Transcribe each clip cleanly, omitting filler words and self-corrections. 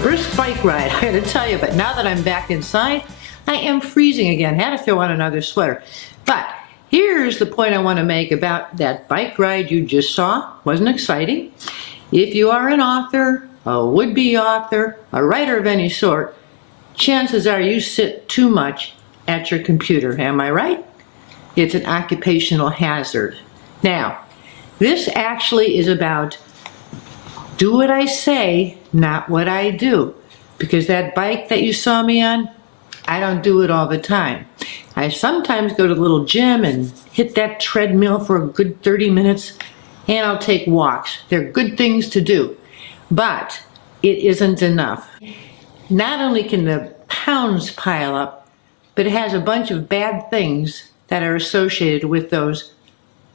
brisk bike ride, I gotta tell you, but now that I'm back inside, I am freezing again. Had to throw on another sweater. But here's the point I want to make about that bike ride you just saw. Wasn't exciting. If you are an author, a would-be author, a writer of any sort, chances are you sit too much at your computer. Am I right? It's an occupational hazard. Now, this actually is about do what I say, not what I do. Because that bike that you saw me on, I don't do it all the time. I sometimes go to the little gym and hit that treadmill for a good 30 minutes, and I'll take walks. They're good things to do, but it isn't enough. Not only can the pounds pile up, but it has a bunch of bad things that are associated with those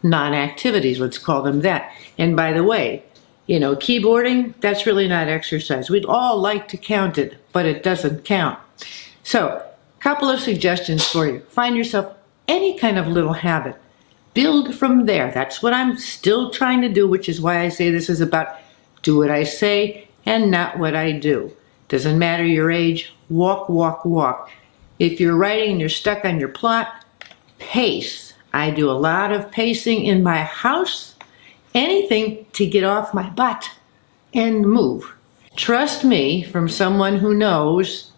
non-activities, let's call them that. And by the way, you know, keyboarding, that's really not exercise. We'd all like to count it, but it doesn't count. So, a couple of suggestions for you. Find yourself any kind of little habit. Build from there. That's what I'm still trying to do, which is why I say this is about do what I say and not what I do. Doesn't matter your age, walk, walk, walk. If you're writing and you're stuck on your plot, pace. I do a lot of pacing in my house. Anything to get off my butt and move. Trust me, from someone who knows,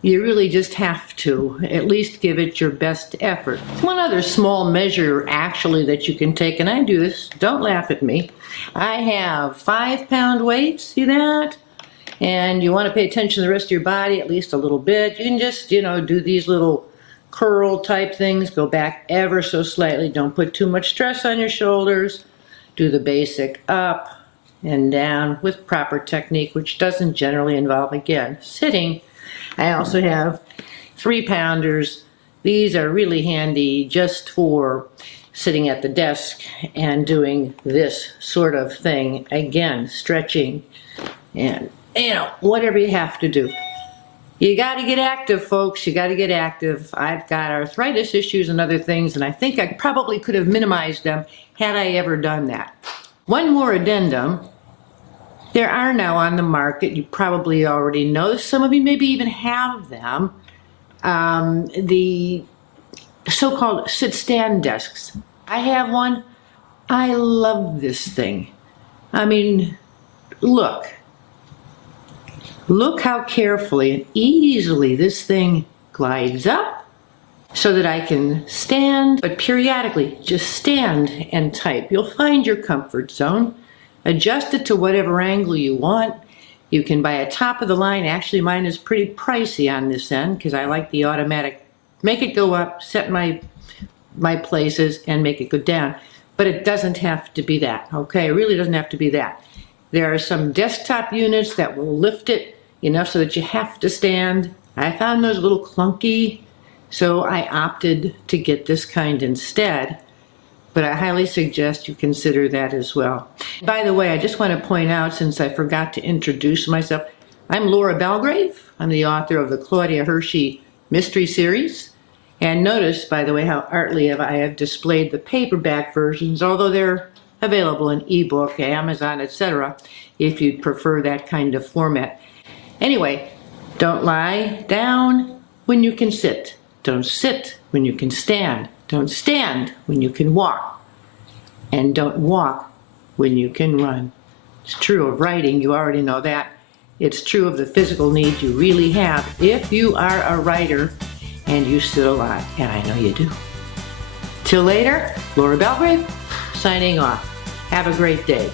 you really just have to at least give it your best effort. One other small measure actually that you can take, and I do this, don't laugh at me. I have 5-pound weights, see that? And you want to pay attention to the rest of your body at least a little bit. You can just, you know, do these little curl type things, go back ever so slightly. Don't put too much stress on your shoulders. Do the basic up and down with proper technique, which doesn't generally involve, again, sitting. I also have 3-pounders. These are really handy just for sitting at the desk and doing this sort of thing. Again, stretching and, you know, whatever you have to do. You got to get active, folks. You got to get active. I've got arthritis issues and other things, and I think I probably could have minimized them had I ever done that. One more addendum. There are now on the market, you probably already know, some of you maybe even have them, the so-called sit-stand desks. I have one. I love this thing. I mean, look how carefully and easily this thing glides up so that I can stand, but periodically just stand and type. You'll find your comfort zone. Adjust it to whatever angle you want. You can buy a top of the line. Actually, mine is pretty pricey on this end because I like the automatic. Make it go up, set my places, and make it go down. But it doesn't have to be that, okay? It really doesn't have to be that. There are some desktop units that will lift it enough so that you have to stand. I found those a little clunky, so I opted to get this kind instead. But I highly suggest you consider that as well. By the way, I just want to point out, since I forgot to introduce myself, I'm Laura Belgrave. I'm the author of the Claudia Hershey Mystery Series. And notice, by the way, how artfully I have displayed the paperback versions, although they're available in ebook, Amazon, etc., if you'd prefer that kind of format. Anyway, don't lie down when you can sit. Don't sit when you can stand. Don't stand when you can walk. And don't walk when you can run. It's true of writing, you already know that. It's true of the physical needs you really have if you are a writer and you sit a lot, and I know you do. Till later, Laura Belgrave, signing off. Have a great day.